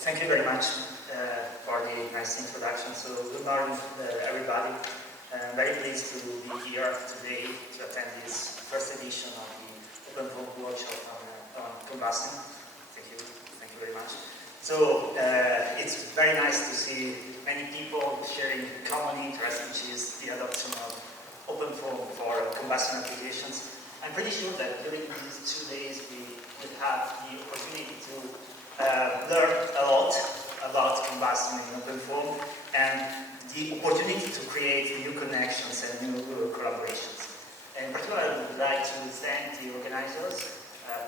thank you very much for the nice introduction. So good morning, everybody. I'm very pleased to be here today to attend this first edition of the OpenFOAM workshop on combustion. Thank you very much. So it's very nice to see many people sharing common interest, which is the adoption of OpenFOAM for combustion applications. I'm pretty sure that during these 2 days we will have the opportunity to learn a lot about combustion in OpenFOAM and the opportunity to create new connections and new collaborations. In particular, I would like to thank the organizers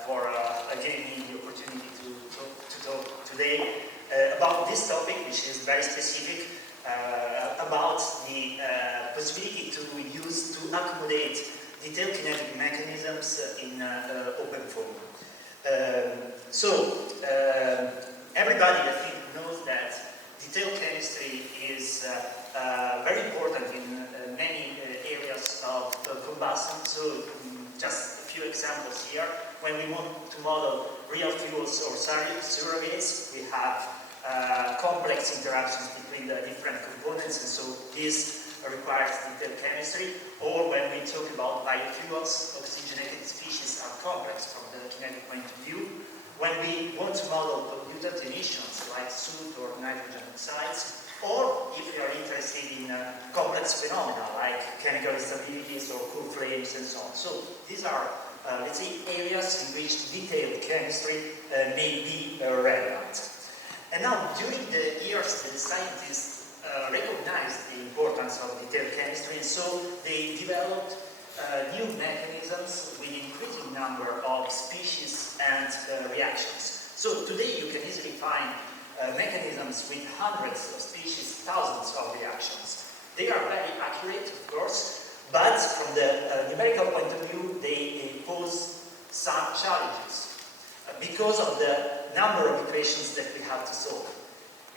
for giving me the opportunity to talk today about this topic, which is very specific, about the possibility to accommodate detailed kinetic mechanisms in OpenFOAM. Everybody, I think, knows that detailed chemistry is very important in many areas of combustion. So, just a few examples here. When we want to model real fuels or surrogates, we have complex interactions between the different components, and so this requires detailed chemistry. Or when we talk about biofuels, oxygenated species are complex from the kinetic point of view. When we want to model pollutant emissions like soot or nitrogen oxides, or if we are interested in complex phenomena like chemical instabilities or cool flames and so on. So these are, let's say, areas in which detailed chemistry may be relevant. And now, during the years, the scientists recognized the importance of detailed chemistry, and so they developed new mechanisms with increasing number of species and reactions. So today you can easily find mechanisms with hundreds of species, thousands of reactions. They are very accurate, of course, but from the numerical point of view, they pose some challenges because of the number of equations that we have to solve.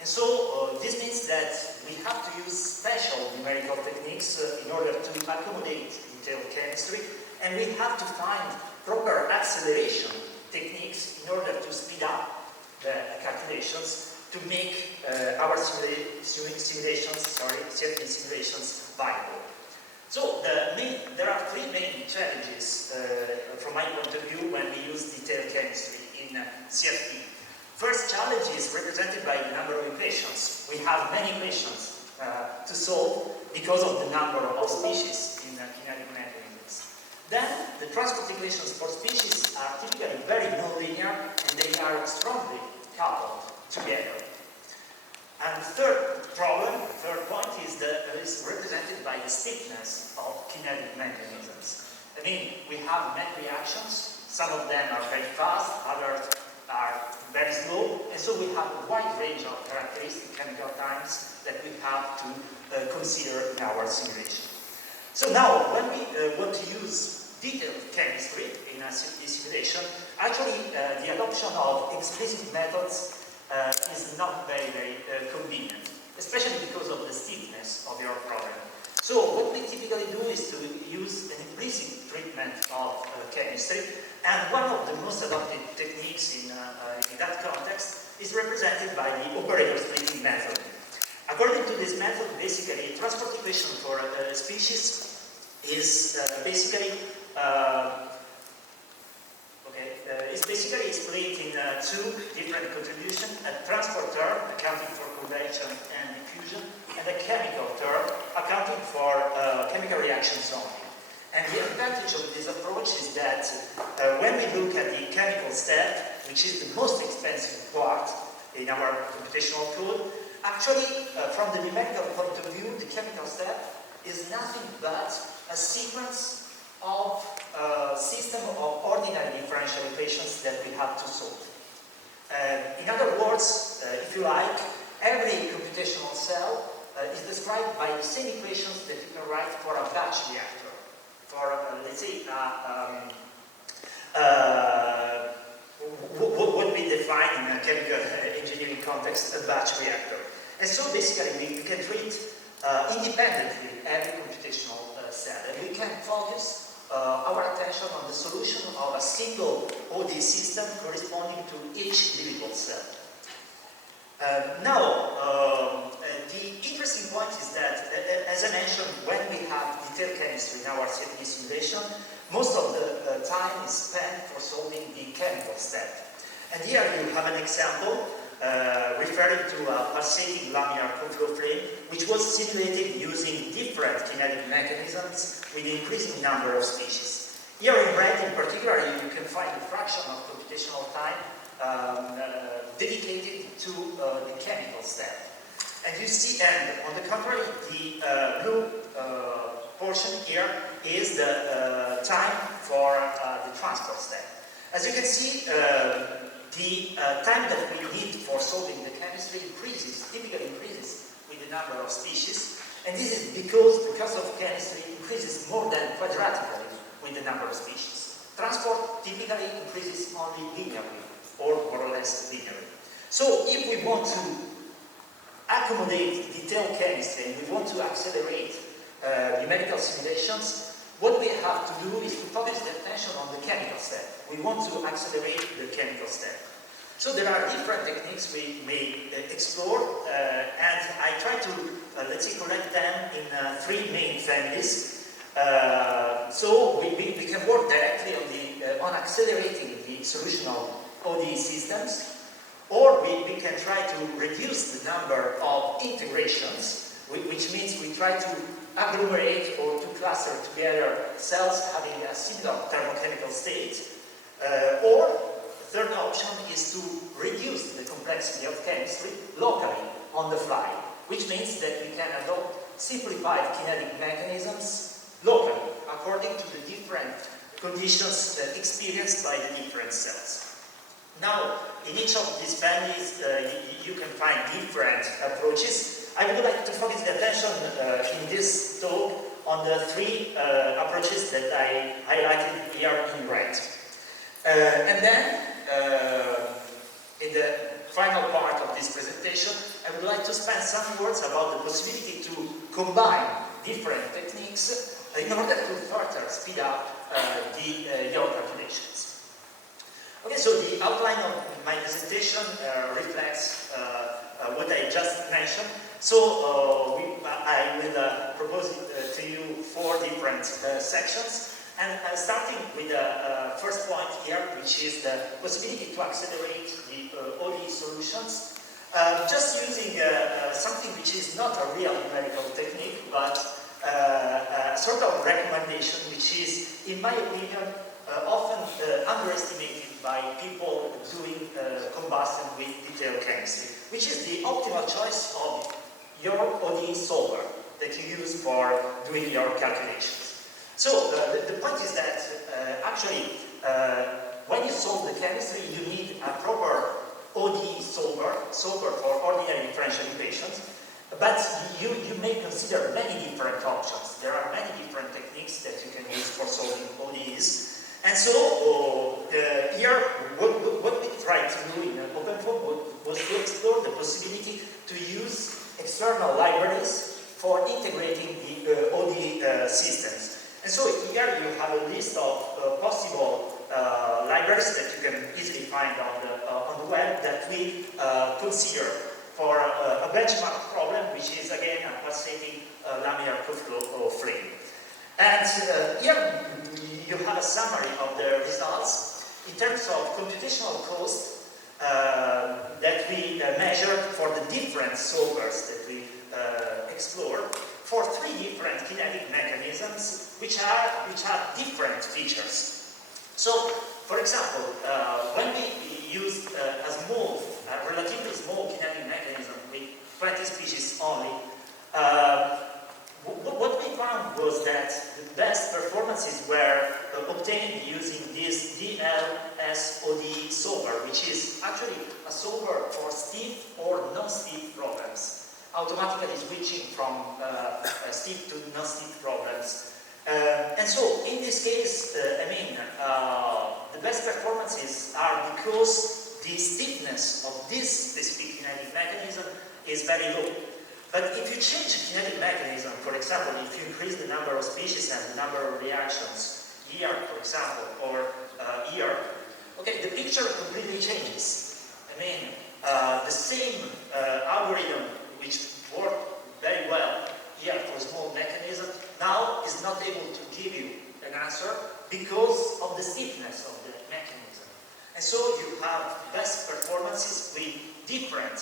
And so this means that we have to use special numerical techniques in order to accommodate detailed chemistry, and we have to find proper acceleration techniques in order to speed up the calculations to make our CFD simulations viable. So there are three main challenges from my point of view when we use detailed chemistry in CFD. First challenge is represented by the number of equations. We have many equations to solve because of the number of species in kinetic mechanisms. Then the transport equations for species are typically very nonlinear and they are strongly coupled together. And the third point is represented by the stiffness of kinetic mechanisms. I mean, we have many reactions. Some of them are very fast, others are very slow, and so we have a wide range of characteristic chemical times that we have to consider in our simulation. So now, when we want to use detailed chemistry in a CFD simulation, actually the adoption of explicit methods is not very convenient, especially because of the stiffness of your problem. So what we typically do is to use an implicit treatment of chemistry, and one of the most adopted techniques in that context is represented by the operator splitting method. According to this method, basically, transport equation for a species is basically split in two different contributions: a transport term accounting for convection and diffusion, and a chemical term accounting for chemical reactions only. And the advantage of this approach is that when we look at the chemical step, which is the most expensive part in our computational code, actually, from the numerical point of view, the chemical step is nothing but a sequence of a system of ordinary differential equations that we have to solve. In other words, if you like, every computational cell is described by the same equations that you can write for a batch reactor. For, let's say, what we define in a chemical engineering context a batch reactor. And so basically we can treat independently every computational cell, and we can focus our attention on the solution of a single OD system corresponding to each individual cell. The interesting point is that, as I mentioned, when we have detailed chemistry in our CFD simulation, most of the time is spent for solving the chemical step. And here you have an example referring to a pulsating laminar flow frame, which was simulated using different kinetic mechanisms with increasing number of species. Here in red, in particular, you can find a fraction of computational time dedicated to the chemical step. And you see, and on the contrary, the blue portion here is the time for the transport step. As you can see, the time that we need for solving the chemistry typically increases with the number of species, and this is because the cost of chemistry increases more than quadratically with the number of species. Transport typically increases only linearly, or more or less linearly. So if we want to accommodate detailed chemistry and we want to accelerate numerical simulations, what we have to do is to focus the attention on the chemical step. We want to accelerate the chemical step. So there are different techniques we may explore, and I try to, let's say, collect them in three main families. So we can work directly on accelerating the solution of ODE systems, or we can try to reduce the number of integrations, which means we try to agglomerate or to cluster together cells having a similar thermochemical state. Or the third option is to reduce the complexity of chemistry locally on the fly, which means that we can adopt simplified kinetic mechanisms locally according to the different conditions experienced by the different cells. Now, in each of these families, you can find different approaches. I would like to focus the attention in this talk on the three approaches that I highlighted here in red. And then, in the final part of this presentation, I would like to spend some words about the possibility to combine different techniques in order to further speed up your calculations. Okay, so the outline of my presentation reflects what I just mentioned. So I will propose to you 4 different sections. And starting with the first point here, which is the possibility to accelerate the ODE solutions, just using something which is not a real numerical technique, but a sort of recommendation, which is, in my opinion, often underestimated by people doing combustion with detailed chemistry, which is the optimal choice of your ODE solver that you use for doing your calculations. So the point is that actually when you solve the chemistry, you need a proper ODE solver for ordinary differential equations, but you may consider many different options. There are many different techniques that you can use for solving ODEs. And so here, what we tried to do in OpenFOAM was to explore the possibility to use external libraries for integrating the ODE systems. And so here you have a list of possible libraries that you can easily find on the web that we consider for a benchmark problem, which is again a pulsating laminar flow frame. And here you have a summary of the results in terms of computational cost that we measured for the different solvers that we explored for 3 different kinetic mechanisms which have different features. So, for example, when we used a relatively small kinetic mechanism with 20 species only, what we found was that the best performances were obtained using this DLSOD solver, which is actually a solver for stiff or non-stiff problems, automatically switching from stiff to non-stiff problems. And so, in this case, the best performances are because the stiffness of this specific kinetic mechanism is very low. But if you change the kinetic mechanism, for example, if you increase the number of species and the number of reactions here, for example, or here, okay, the picture completely changes. The same algorithm which worked very well here for small mechanism now is not able to give you an answer because of the stiffness of the mechanism. And so you have best performances with a different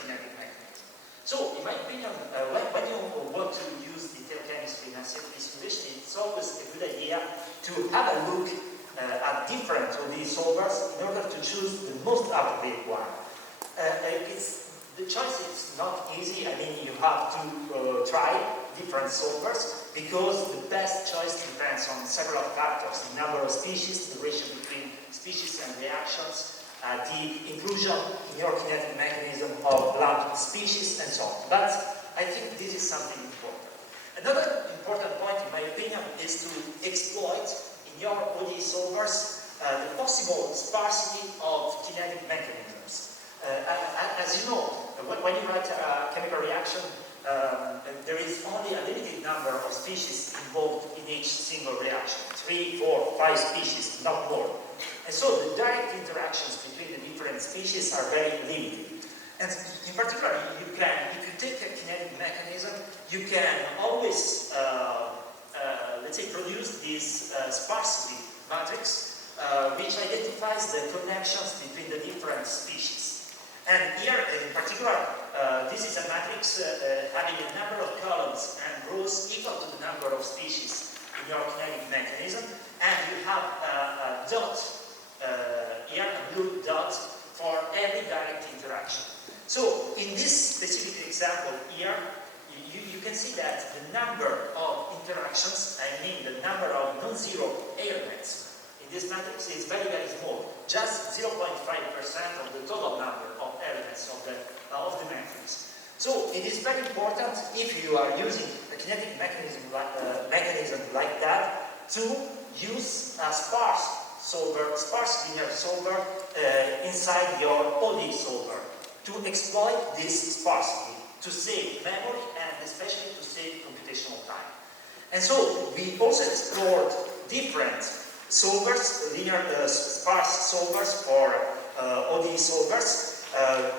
kinetic mechanism. So in my opinion, when you want to use detailed chemistry in a safety simulation, it's always a good idea to have a look at different ODE solvers in order to choose the most appropriate one. The choice is not easy. I mean, you have to try different solvers because the best choice depends on several factors: the number of species, the ratio between species and reactions, the inclusion in your kinetic mechanism of lumped species, and so on. But I think this is something important. Another important point, in my opinion, is to exploit in your ODE solvers the possible sparsity of kinetic mechanisms. As you know, when you write a chemical reaction, there is only a limited number of species involved in each single reaction. 3, 4, 5 species, not more. And so the direct interactions between the different species are very limited. And in particular, you can, if you take a kinetic mechanism, you can always, let's say, produce this sparsity matrix, which identifies the connections between the different species. And here, in particular, this is a matrix having a number of columns and rows equal to the number of species in your kinetic mechanism, and you have a dot here, a blue dot, for every direct interaction. So, in this specific example here, you can see that the number of interactions, I mean the number of non-zero elements in this matrix is very, very small, just 0.5% of the total number of elements of the matrix. So it is very important, if you are using a kinetic mechanism like that, to use a sparse linear solver inside your ODE solver to exploit this sparsity, to save memory and especially to save computational time. And so we also explored different solvers, linear sparse solvers for ODE solvers.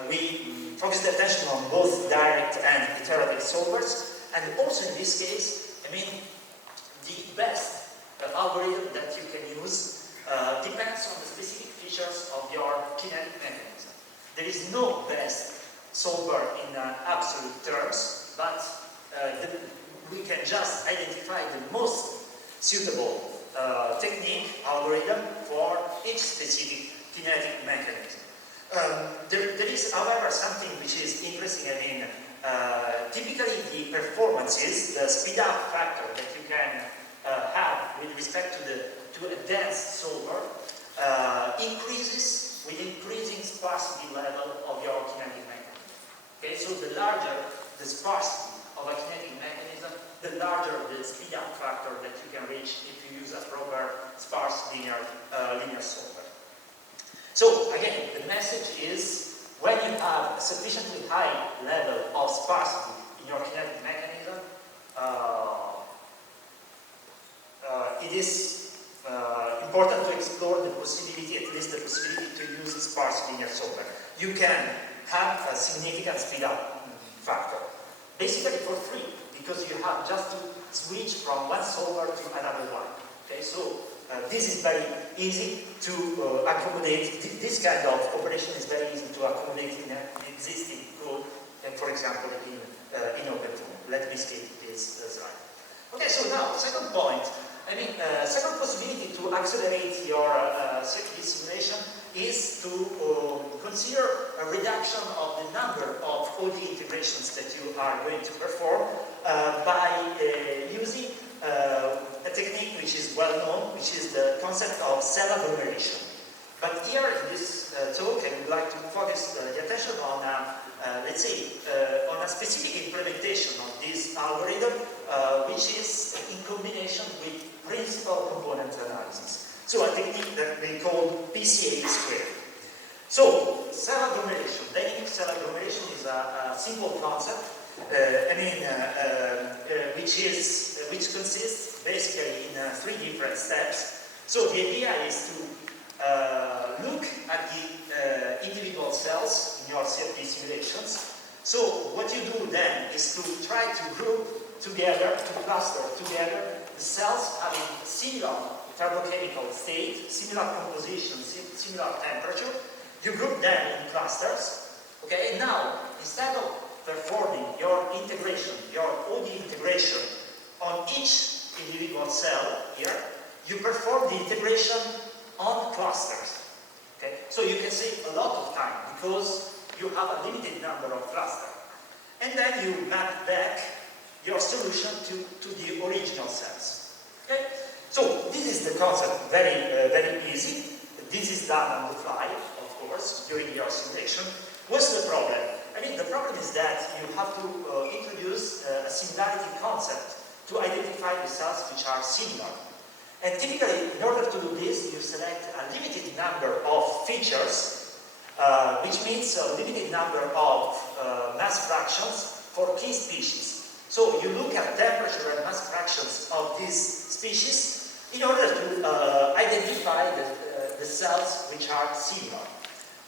We focused attention on both direct and iterative solvers, and also in this case, I mean, the best algorithm that you can use depends on the specific features of your kinetic mechanism. There is no best solver in absolute terms, but we can just identify the most suitable technique, algorithm for each specific kinetic mechanism. There is, however, something which is interesting. I mean, typically the performances, the speed up factor that you can have with respect to a dense solver increases with increasing sparsity level of your kinetic mechanism. Okay, so the larger the sparsity of a kinetic mechanism, the larger the speed up factor that you can reach if you use a proper sparse linear solver. So again, the message is, when you have a sufficiently high level of sparsity in your kinetic mechanism, it is important to explore the possibility, at least the possibility, to use a sparse linear solver. You can have a significant speed up factor, basically for free, because you have just to switch from one solver to another one. Okay, so this is very easy to accommodate. This kind of operation is very easy to accommodate in an existing code, and for example in OpenFOAM. Let me skip this slide. Okay, so now second point. I mean, second possibility to accelerate your safety simulation is to consider a reduction of the number of ODE integrations that you are going to perform by using a technique which is well known, which is the concept of cell agglomeration. But here in this talk, I would like to focus the attention on, let's say, on a specific implementation of this algorithm, which is in combination with principal component analysis. So a technique that we call PCA squared. So cell agglomeration, dynamic cell agglomeration is a simple concept. Which consists basically in 3 different steps. So the idea is to look at the individual cells in your CFD simulations. So what you do then is to try to group together, to cluster together the cells having similar thermochemical state, similar composition, similar temperature. You group them in clusters. Okay, and now instead of performing your integration, your OD integration on each individual cell here, you perform the integration on clusters. Okay, so you can save a lot of time because you have a limited number of clusters. And then you map back your solution to the original cells. Okay? So this is the concept, very easy. This is done on the fly, of course, during your simulation. What's the problem? I mean, the problem is that you have to introduce a similarity concept to identify the cells which are similar. And typically, in order to do this, you select a limited number of features, which means a limited number of mass fractions for key species. So you look at temperature and mass fractions of these species in order to identify the cells which are similar.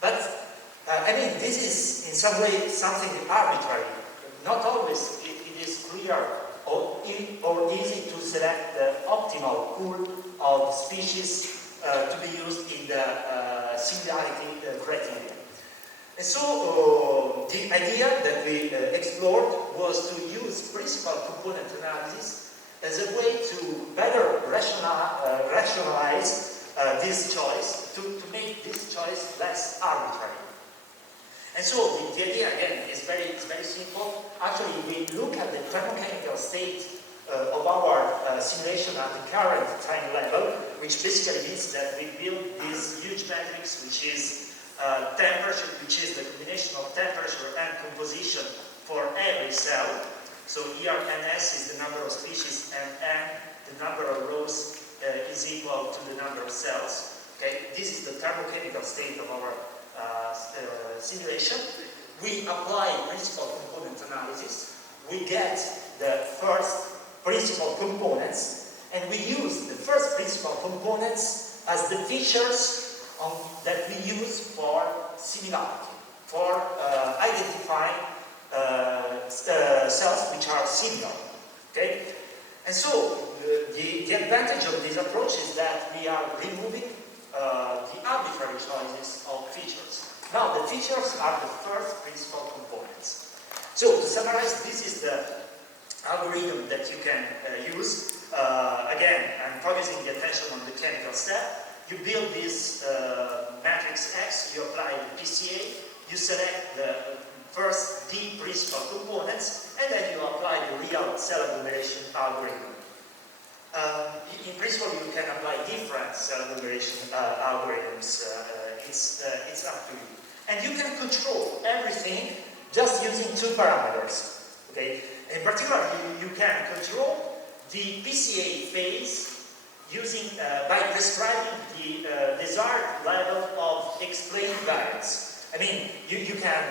But I mean, this is in some way something arbitrary. Not always it is clear or easy to select the optimal pool of species to be used in the similarity criteria. And so the idea that we explored was to use principal component analysis as a way to better rationalize this choice, to make this choice less arbitrary. And so the idea again is very simple. Actually, we look at the thermochemical state of our simulation at the current time level, which basically means that we build this huge matrix, which is temperature, which is the combination of temperature and composition for every cell. So here NS is the number of species, and N, the number of rows, is equal to the number of cells. Okay, this is the thermochemical state of our simulation. We apply principal component analysis. We get the first principal components, and we use the first principal components as the features that we use for similarity, for identifying cells which are similar. Okay, and so the advantage of this approach is that we are removing the arbitrary choices of features. Now, the features are the first principal components. So, to summarize, this is the algorithm that you can use. Again, I'm focusing the attention on the chemical step. You build this matrix X, you apply the PCA, you select the first D principal components, and then you apply the real cell agglomeration algorithm. In principle, you can apply different cell agglomeration algorithms. It's up to you. And you can control everything just using two parameters. Okay? In particular, you can control the PCA phase using by prescribing the desired level of explained variance. I mean, you can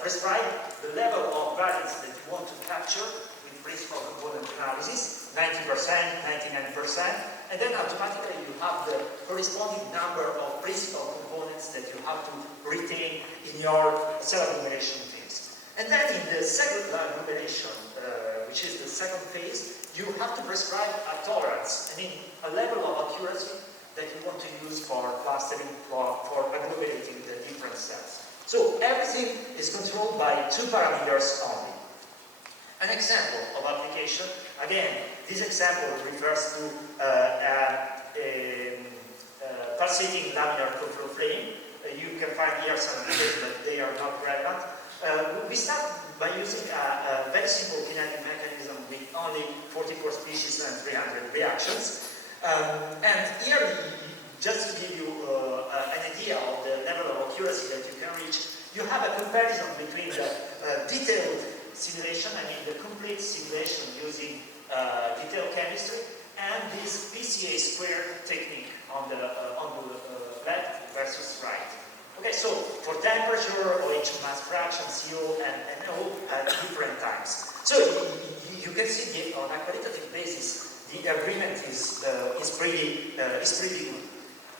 prescribe the level of variance that you want to capture with principal component analysis. 90%, 99%, and then automatically you have the corresponding number of principal components that you have to retain in your cell agglomeration phase. And then in the second agglomeration, which is the second phase, you have to prescribe a tolerance, I mean a level of accuracy that you want to use for clustering, for agglomerating the different cells. So everything is controlled by two parameters only. An example of application, again, this example refers to pulsating laminar control flame. You can find here some details, but they are not relevant. We start by using a very simple kinetic mechanism with only 44 species and 300 reactions. And here, just to give you an idea of the level of accuracy that you can reach, you have a comparison between the detailed simulation, I mean the complete simulation using detailed chemistry, and this PCA squared technique on the left versus right. Okay, so for temperature, OH mass fraction, CO, and NO at different times. So you can see on a qualitative basis, the agreement is pretty good.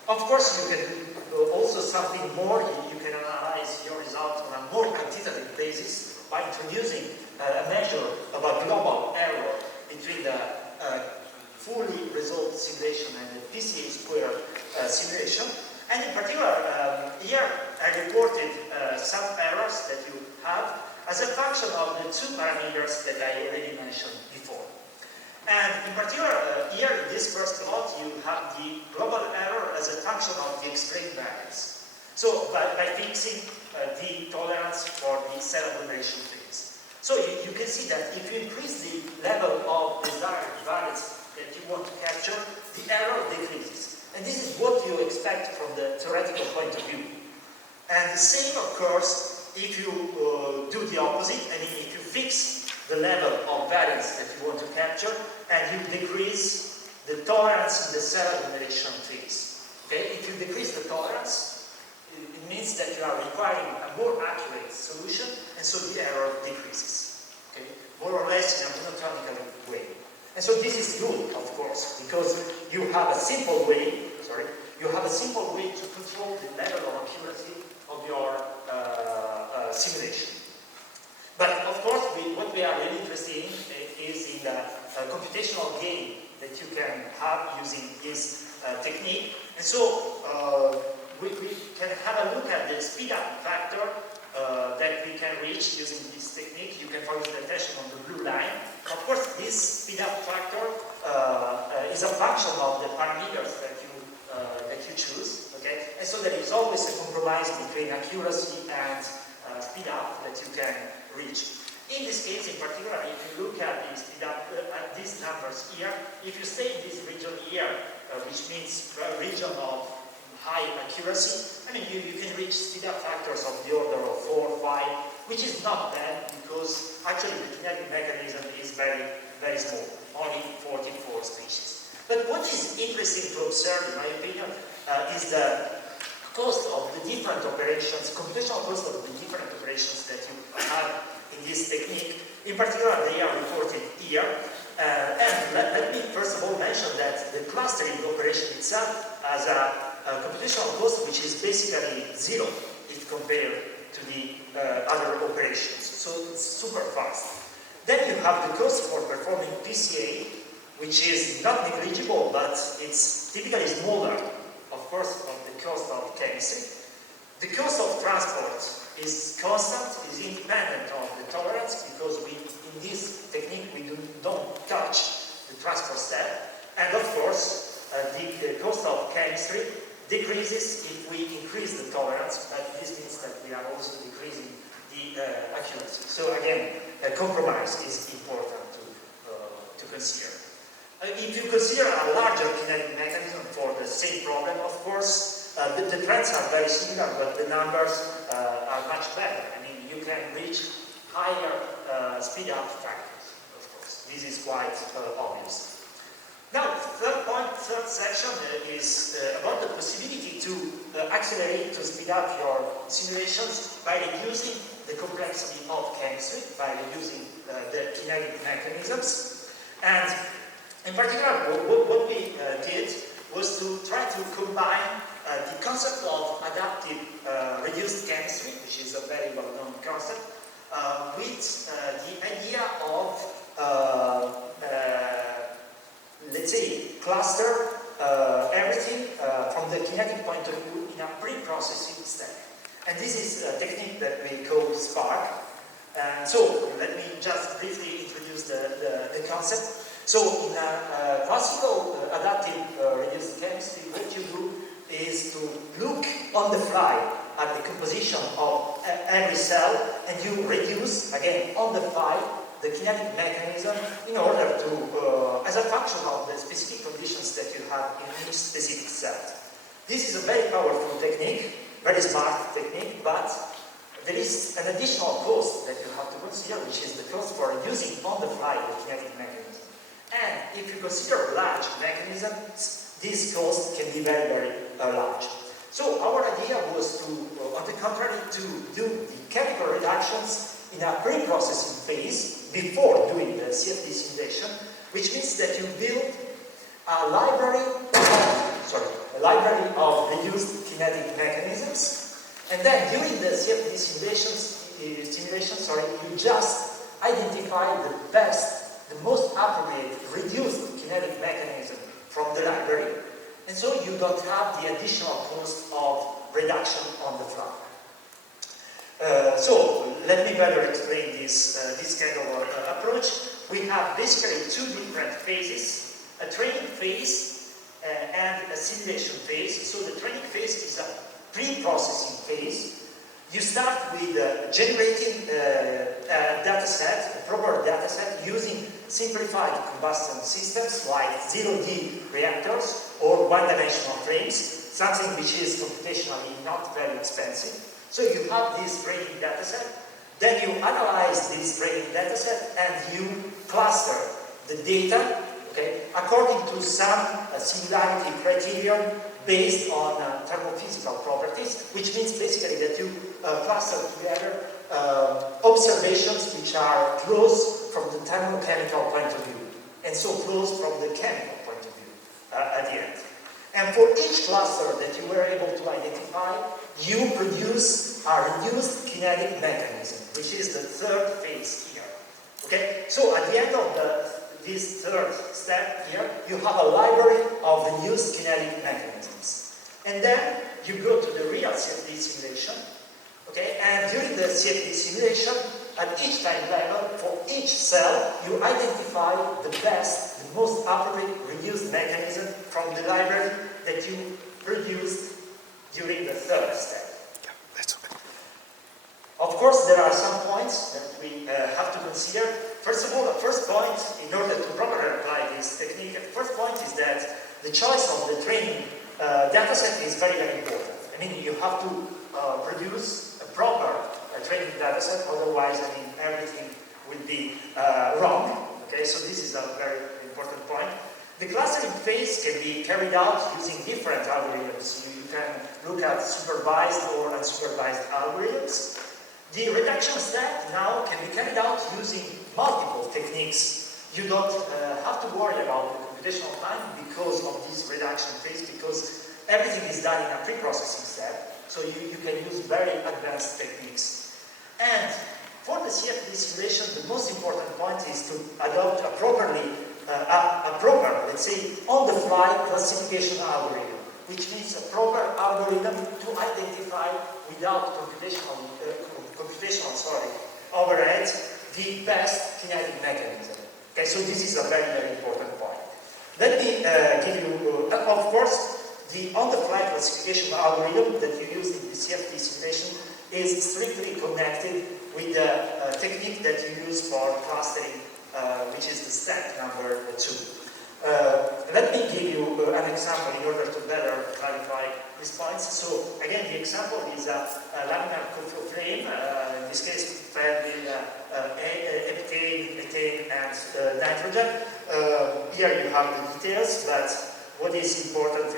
Of course, you can do also something more. You can can analyze your result on a more quantitative basis by introducing a measure of a global error between the fully resolved simulation and the PCA squared simulation. And in particular, here I reported some errors that you have as a function of the two parameters that I already mentioned before. And in particular, here in this first plot, you have the global error as a function of the explained variance. So by fixing the tolerance for the cell agglomeration phase. So you can see that if you increase the level of desired variance that you want to capture, the error decreases. And this is what you expect from the theoretical point of view. And the same occurs if you do the opposite. I mean, if you fix the level of variance that you want to capture and you decrease the tolerance in the cell agglomeration phase. Okay? If you decrease the tolerance, it means that you are requiring a more accurate solution, and so the error decreases. Okay? More or less in a monotonical way. And so this is good, of course, because you have a simple way, to control the level of accuracy of your simulation. But of course, what we are really interested in is in the computational gain that you can have using this technique. And so we can have a look at the speed up factor that we can reach using this technique. You can focus the attention on the blue line. Of course, this speed up factor is a function of the parameters that you choose. Okay, and so there is always a compromise between accuracy and speed up that you can reach. In this case, in particular, if you look at the speed up, at these numbers here, if you stay in this region here, which means a region of high accuracy, I mean, you can reach speed up factors of the order of 4 or 5, which is not bad because actually the kinetic mechanism is very, very small, only 44 species. But what is interesting to observe, in my opinion, is the cost of the different operations, computational cost of the different operations that you have in this technique. In particular, they are reported here. And let me first of all mention that the clustering operation itself has a computational cost which is basically zero if compared to the other operations. So it's super fast. Then you have the cost for performing PCA, which is not negligible, but it's typically smaller, of course, of the cost of chemistry. The cost of transport is constant, is independent of the tolerance, because in this technique we don't touch the transport step. And of course, the cost of chemistry decreases if we increase the tolerance, but this means that we are also decreasing the accuracy. So again, a compromise is important to consider. If you consider a larger kinetic mechanism for the same problem, of course, the trends are very similar, but the numbers are much better. I mean, you can reach higher speed up factors, of course. This is quite obvious. Now, third section is about the possibility to accelerate, to speed up your simulations by reducing the complexity of chemistry, by reducing the kinetic mechanisms. And in particular, what we did was to try to combine the concept of adaptive reduced chemistry, which is a very well-known concept, with the idea of let's say, cluster everything from the kinetic point of view in a pre-processing step. And this is a technique that we call Spark. And so, let me just briefly introduce the concept. So, in a classical adaptive reduced chemistry, what you do is to look on the fly at the composition of every cell, and you reduce, again, on the fly, the kinetic mechanism in order to, as a function of the specific conditions that you have in each specific cell. This is a very powerful technique, very smart technique, but there is an additional cost that you have to consider, which is the cost for using on the fly the kinetic mechanism. And if you consider large mechanisms, this cost can be very, very large. So our idea was to, on the contrary, to do the chemical reductions in a pre-processing phase before doing the CFD simulation, which means that you build a library of reduced kinetic mechanisms, And then during the CFD simulation, you just identify the best, the most appropriate reduced kinetic mechanism from the library. And so you don't have the additional cost of reduction on the fly. So let me better explain this kind of approach. We have basically two different phases, a training phase and a simulation phase. So the training phase is a pre-processing phase. You start with generating a data set, a proper data set, using simplified combustion systems like 0D reactors or one-dimensional frames, something which is computationally not very expensive. So you have this training data set, then you analyze this training data set and you cluster the data, okay, according to some similarity criterion based on thermophysical properties, which means basically that you cluster together observations which are close from the thermochemical point of view, and so close from the chemical point of view at the end. And for each cluster that you were able to identify, you produce a reduced kinetic mechanism, which is the third phase here. Okay? So at the end of this third step here, you have a library of reduced kinetic mechanisms. And then you go to the real CFD simulation. Okay? And during the CFD simulation, at each time level, for each cell, you identify the best, the most appropriate reduced mechanism from the library that you produced during the third step. Yeah, that's okay. Of course, there are some points that we have to consider. First of all, the first point, in order to properly apply this technique, the first point is that the choice of the training data set is very, very important. I mean, you have to produce a proper training data set, otherwise, I mean, everything will be wrong. Okay, so this is a very important point. The clustering phase can be carried out using different algorithms. You can look at supervised or unsupervised algorithms. The reduction step now can be carried out using multiple techniques. You don't have to worry about the computational time because of this reduction phase, because everything is done in a pre-processing step, so you can use very advanced techniques. And for the CFD simulation, the most important point is to adopt a proper, let's say, on-the-fly classification algorithm, which means a proper algorithm to identify without computational overhead the best kinetic mechanism. Okay, so this is a very, very important point. Let me give you, of course, the on-the-fly classification algorithm that you use in the CFD simulation is strictly connected with the technique that you use for clustering, which is the step number 2. Let me give you an example in order to better clarify these points. So again, the example is a laminar flame, in this case fed with ethane, ethane, and nitrogen. Here you have the details, but what is important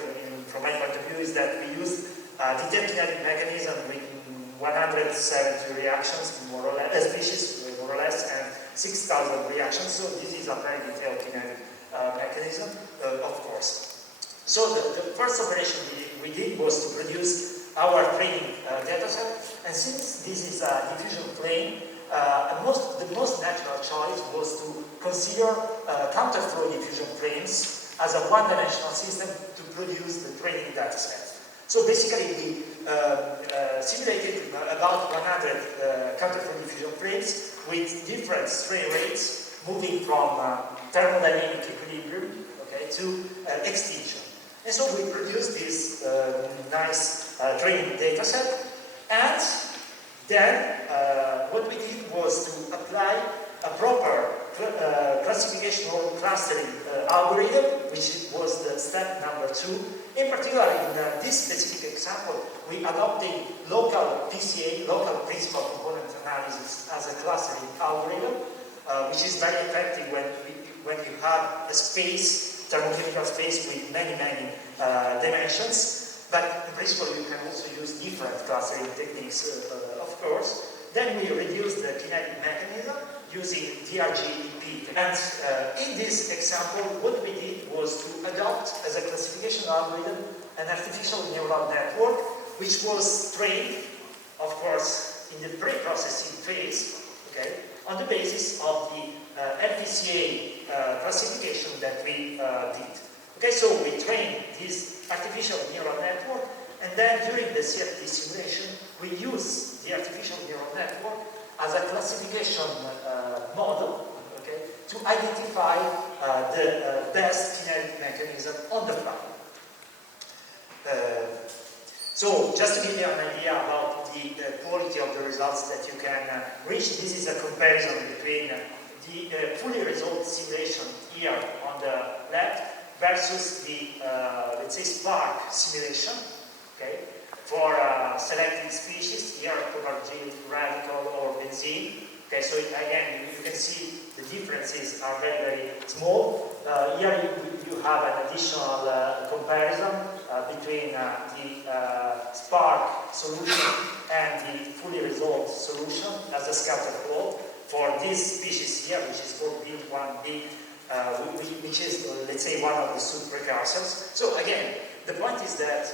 from my point of view is that we use detailed kinetic mechanism with 170 reactions, more or less, species, more or less, and 6,000 reactions. So this is a very detailed kinetic mechanism, of course. So the first operation we did was to produce our training data set, and since this is a diffusion plane, the most natural choice was to consider counterflow diffusion planes as a one-dimensional system to produce the training data set. So basically we simulated about 100 counterflow diffusion planes with different strain rates moving from thermodynamic equilibrium, okay, to extinction. And so we produced this nice training data set, and then what we did was to apply a proper classification or clustering algorithm, which was the step number 2. In particular, in this specific example, we adopted local PCA, local principal component analysis, as a clustering algorithm, which is very effective when you have a space, thermochemical space with many dimensions. But in principle, you can also use different clustering techniques, of course. Then we reduced the kinetic mechanism using DRG-EP. And in this example, what we did was to adopt as a classification algorithm an artificial neural network, which was trained of course, in the pre-processing phase, okay, on the basis of the PCA classification that we did. Okay, so we train this artificial neural network, and then during the CFD simulation, we use the artificial neural network as a classification model, okay, to identify the best kinetic mechanism on the fly. So, just to give you an idea about the quality of the results that you can reach, this is a comparison between the fully resolved simulation here on the left versus the, let's say, Spark simulation, okay, for selected species, here collagen, radical, or benzene. Okay, so again, you can see the differences are very, very small. Here you have an additional comparison between the Spark solution and the fully resolved solution as a scatter plot for this species here, which is called B1B, which is, let's say, one of the soup precursors. So again, the point is that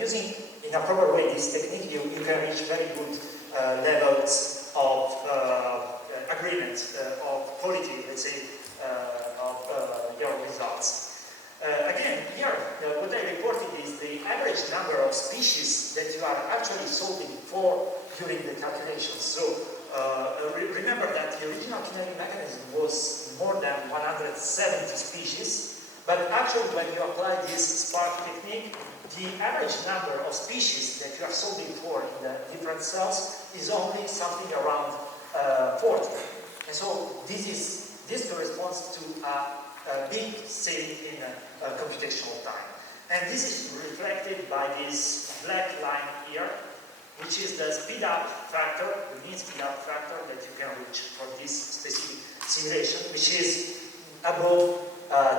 using in a proper way this technique, you can reach very good levels of agreement, of quality, let's say, of your results. Again, here, what I reported is the average number of species that you are actually solving for during the calculations. So, remember that the original kinetic mechanism was more than 170 species, but actually when you apply this Spark technique, the average number of species that you are solving for in the different cells is only something around 40. And so this corresponds to a big saving in computational time. And this is reflected by this black line here, which is the speed up factor, the mean speed up factor that you can reach for this specific simulation, which is above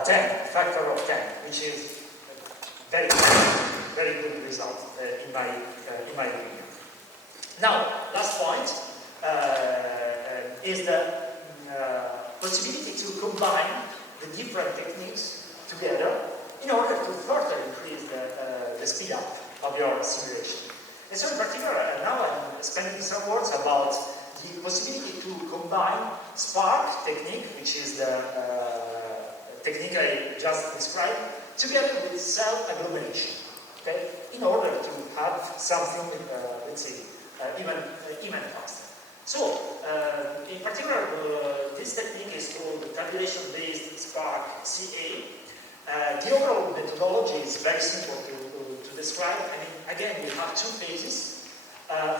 10, factor of 10, which is very, very good result in my opinion. Now, last point is the possibility to combine the different techniques together in order to further increase the speed up of your simulation. And so in particular, now I'm spending some words about the possibility to combine Spark technique, which is the technique I just described, together with cell agglomeration, okay, in order to have something, let's say, even faster. So, in particular, this technique is called tabulation-based Spark CA. The overall methodology is very simple to describe. I mean, again, we have two phases.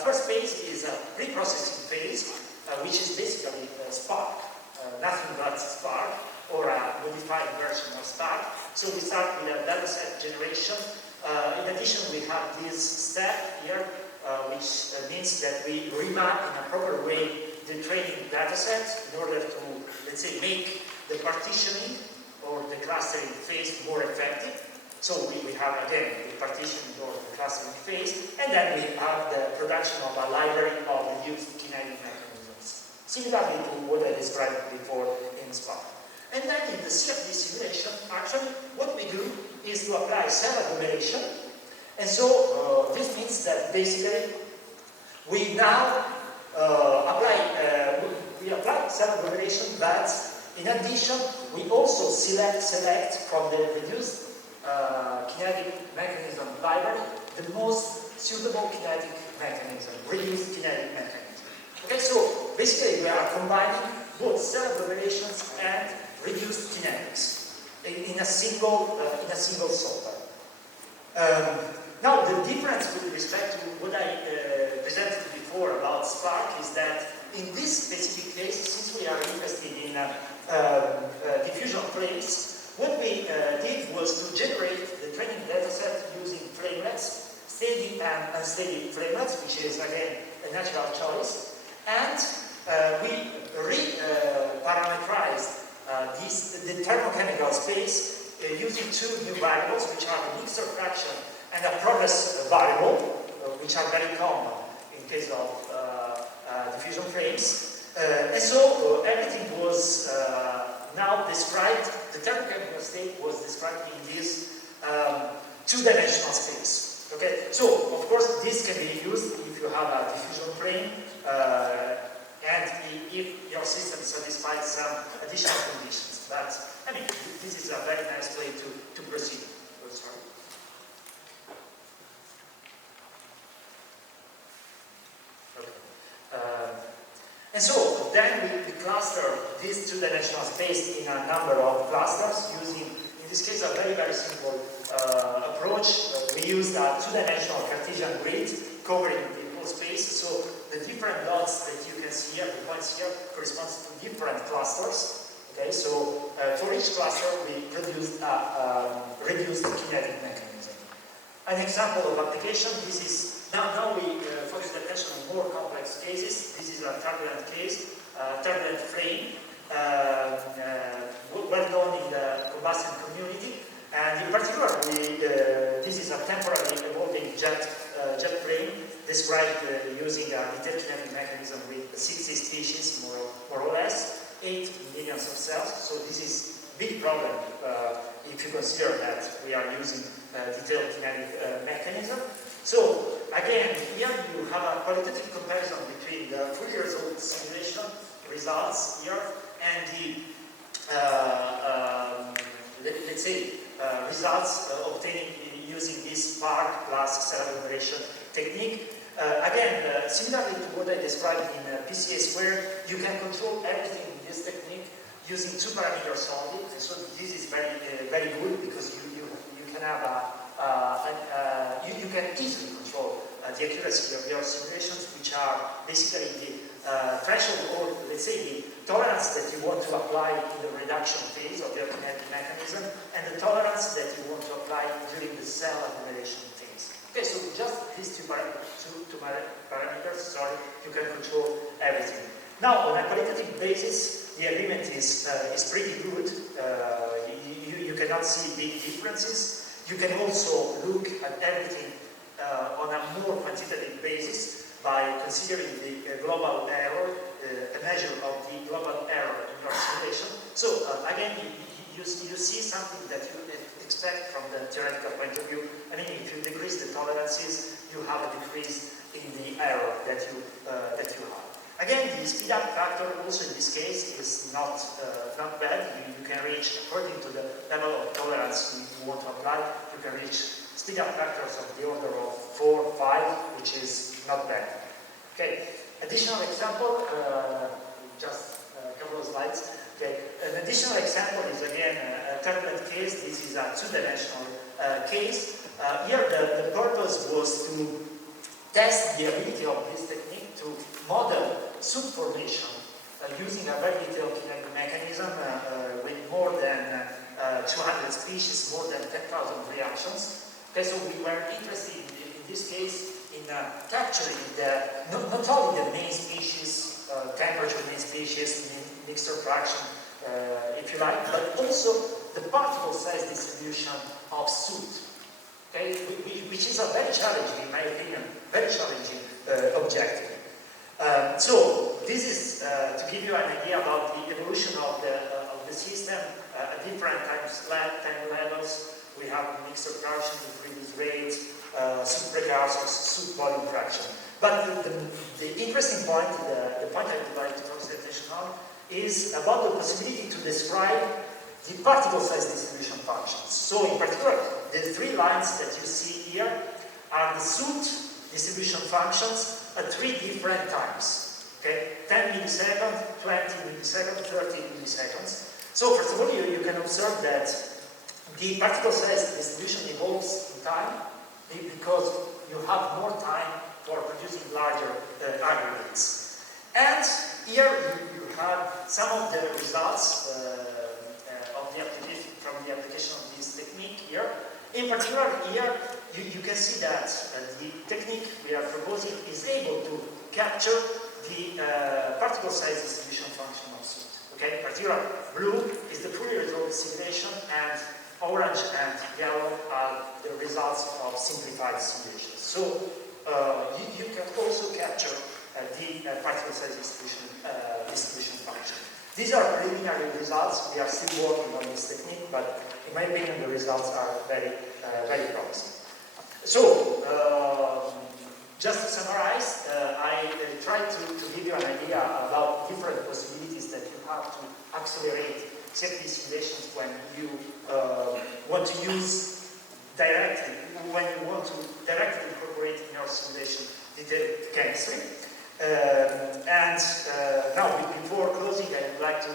First phase is a pre-processing phase, which is basically Spark, nothing but Spark, or a modified version of Spark. So we start with a dataset generation. In addition, we have this step here, which means that we remap in a proper way the training dataset in order to, let's say, make the partitioning or the clustering phase more effective. So we have, again, the partitioning or the clustering phase, and then we have the production of a library of reduced kinetic mechanisms, similarly to what I described before in Spark. And then in the CFD simulation, actually, what we do is to apply cell agglomeration. And so this means that basically we now apply cell agglomeration, but in addition, we also select from the reduced kinetic mechanism library the most suitable kinetic mechanism, reduced kinetic mechanism. Okay, so basically we are combining both cell agglomerations and reduced kinetics in a single solver. Now, the difference with respect to what I presented before about Spark is that in this specific case, since we are interested in diffusion flames, what we did was to generate the training dataset using flamelets, steady and unsteady flamelets, which is again a natural choice, and we re-parameterized the thermochemical space using two new variables, which are the mixture fraction and a progress variable, which are very common in case of diffusion frames. And so everything was now described, the thermochemical state was described in this two-dimensional space. Okay, so of course this can be used if you have a diffusion plane and if your system satisfies some additional conditions. But I mean, this is a very nice way to proceed. Oh, sorry. Okay. And so then we cluster this two-dimensional space in a number of clusters using, in this case, a very simple approach. We used a two-dimensional Cartesian grid covering the whole space. So the different dots that you can see here, the points here, corresponds to different clusters. Okay, so for each cluster we produced a reduced kinetic mechanism. An example of application, this is, now we focus the attention on more complex cases. This is a turbulent case, turbulent frame, well known in the combustion community. And in particular, this is a temporarily evolving jet frame described using a detailed kinetic mechanism with 60 species, more or less, 8 million of cells. So this is a big problem if you consider that we are using detailed kinetic mechanism. So again, here you have a qualitative comparison between the Fourier result simulation results here and the let's say results obtained using this part plus cell agglomeration technique. Again, similarly to what I described in PCA squared, you can control everything in this technique using 2 parameters only. And so this is very good because you can have you can easily control the accuracy of your simulations, which are basically the threshold, or let's say the tolerance that you want to apply in the reduction phase of your kinetic mechanism, and the tolerance that you want to apply during the cell agglomeration phase. Okay, so just these two parameters, sorry, you can control everything. Now, on a qualitative basis, the agreement is pretty good. You cannot see big differences. You can also look at everything on a more quantitative basis by considering the global error, a measure of the global error in your simulation. So again, you see something that you expect from the theoretical point of view. I mean, if you decrease the tolerances, you have a decrease in the error that you have. Again, the speed up factor also in this case is not bad. You can reach, according to the level of tolerance you want to apply, you can reach speed up factors of the order of 4, 5, which is not bad. Okay, additional example, just a couple of slides. Okay, an additional example is again a turbulent case. This is a two-dimensional case. Here the purpose was to test the ability of this technique to model soot formation using a very detailed kinetic mechanism with more than 200 species, more than 10,000 reactions. Okay, so we were interested in this case in capturing not only the main species, temperature main species, mixture fraction, if you like, but also the particle size distribution of soot. Okay, which is a very challenging, in my opinion, very challenging objective. So this is to give you an idea about the evolution of the system at different time levels. We have mixture fraction, increase rate, soot precursors, soot volume fraction. But the interesting point, the point I would like to focus attention on, is about the possibility to describe the particle size distribution functions. So in particular, the 3 lines that you see here are the soot distribution functions at 3 different times. Okay, 10 milliseconds, 20 milliseconds, 30 milliseconds. So first of all, you can observe that the particle size distribution evolves in time because you have more time for producing larger aggregates. And here you have some of the results of the application, from the application of this technique here. In particular, here you can see that the technique we are proposing is able to capture the particle size distribution function of soot. Okay, in particular, blue is the Fourier result simulation, and orange and yellow are the results of simplified simulations. So you can also capture the particle size distribution function. These are preliminary results. We are still working on this technique, but in my opinion, the results are very promising. So, just to summarize, I tried to give you an idea about different possibilities that you have to accelerate safety simulations when you want to use directly, when you want to directly incorporate in your simulation detailed chemistry. Now, before closing, I would like to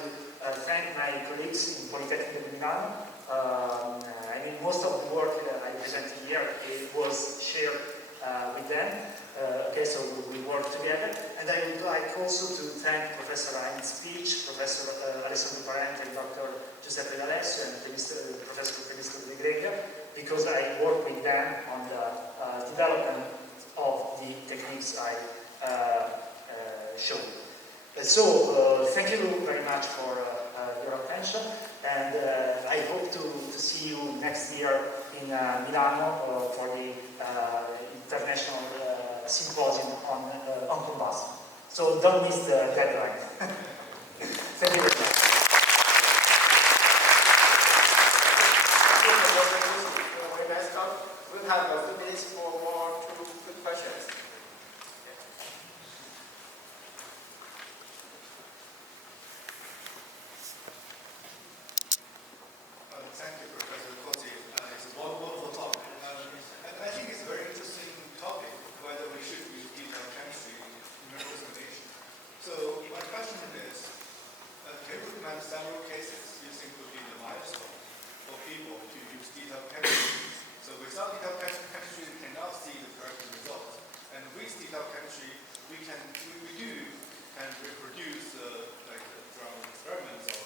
thank my colleagues in Politecnico Milano. I mean, most of the work I presented here was shared with them. Okay, so we work together. And I would like also to thank Professor Heinz Speech, Professor Alessandro Parente, and Dr. Giuseppe D'Alessio, and Professor Felisto De Gregorio, because I work with them on the development of the techniques I showed. So, thank you very much for your attention, and I hope to see you next year in Milano for the International Symposium on Combustion. So don't miss the deadline. Thank you very much. Very nice talk. We'll have a few minutes for more good questions. Thank you, Professor Cuoci. It's a wonderful talk. And I think it's a very interesting topic, whether we should use detailed chemistry in numerical simulation. So my question is, can you recommend several cases you think would be the milestone for people to use detailed chemistry? So without detailed chemistry, we cannot see the correct results. And with detailed chemistry, we do and reproduce like from experiments or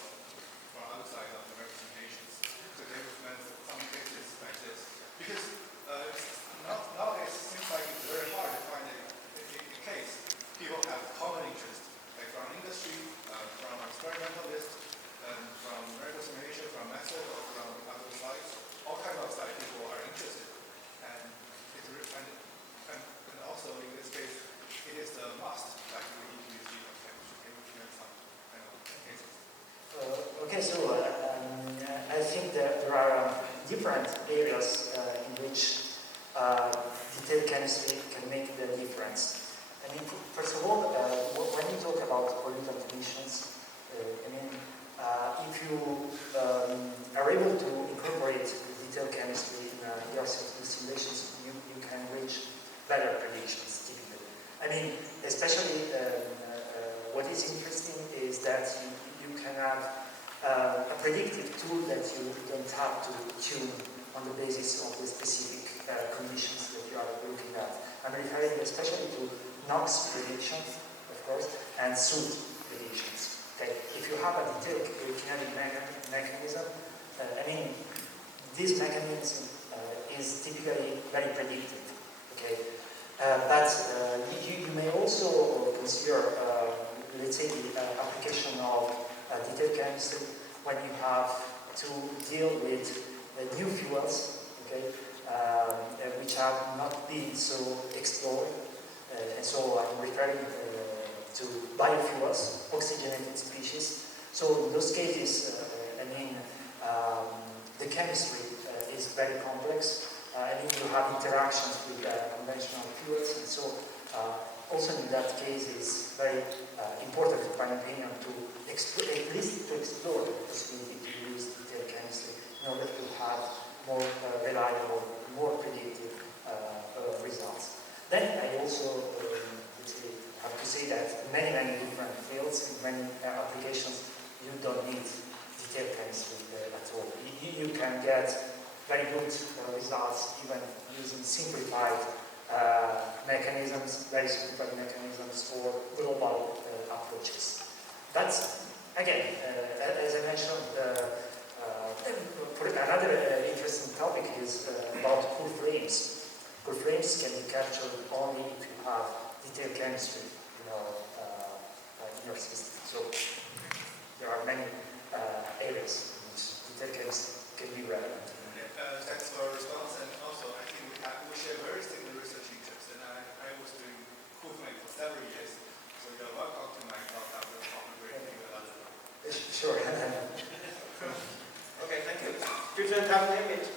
from outside of numerical simulations. So they recommend some cases like this. Because nowadays it seems like it's very hard to find a case people have common interest, like from industry, from experimentalists, and from numerical simulation, from method, or from other sites. All kinds of sites people are interested. And also in this case, it is a must, like we need to use detailed chemistry. Can you recommend some kind of cases? Okay, so I think that there are different areas in which detailed chemistry can make the difference. I mean, first of all, when you talk about pollutant emissions, I mean, if you are able to incorporate detailed chemistry in your simulations, you can reach better predictions, typically. I mean, especially what is interesting is that you can have a predictive tool that you don't have to tune on the basis of the specific conditions that you are looking at. I'm referring especially to NOx predictions, of course, and soot predictions. Okay? If you have a detailed kinetic mechanism, I mean, this mechanism is typically very predictive. Okay? But you may also consider, let's say, the application of detailed chemistry when you have to deal with new fuels, okay, which have not been so explored. And so I'm referring to biofuels, oxygenated species. So in those cases, I mean, the chemistry is very complex. I mean, you have interactions with conventional fuels, and so also in that case, it's very important, in my opinion, to at least to explore the possibility to use detailed chemistry in order to have more reliable, more predictive results. Then I also have to say that many different fields, in many applications, you don't need detailed chemistry at all. You can get very good results even using simplified mechanisms, very simplified mechanisms or global approaches. But again, as I mentioned, another interesting topic is about cool frames. Cool frames can be captured only if you have detailed chemistry in your system. So there are many areas in which detailed chemistry can be relevant. Thanks for your response, and also I think we share very similar research interests, and I was doing cool frame for several years, so you're welcome to my talk after the talk. We're going to do another one. Sure. Okay, thank you. Future time limit.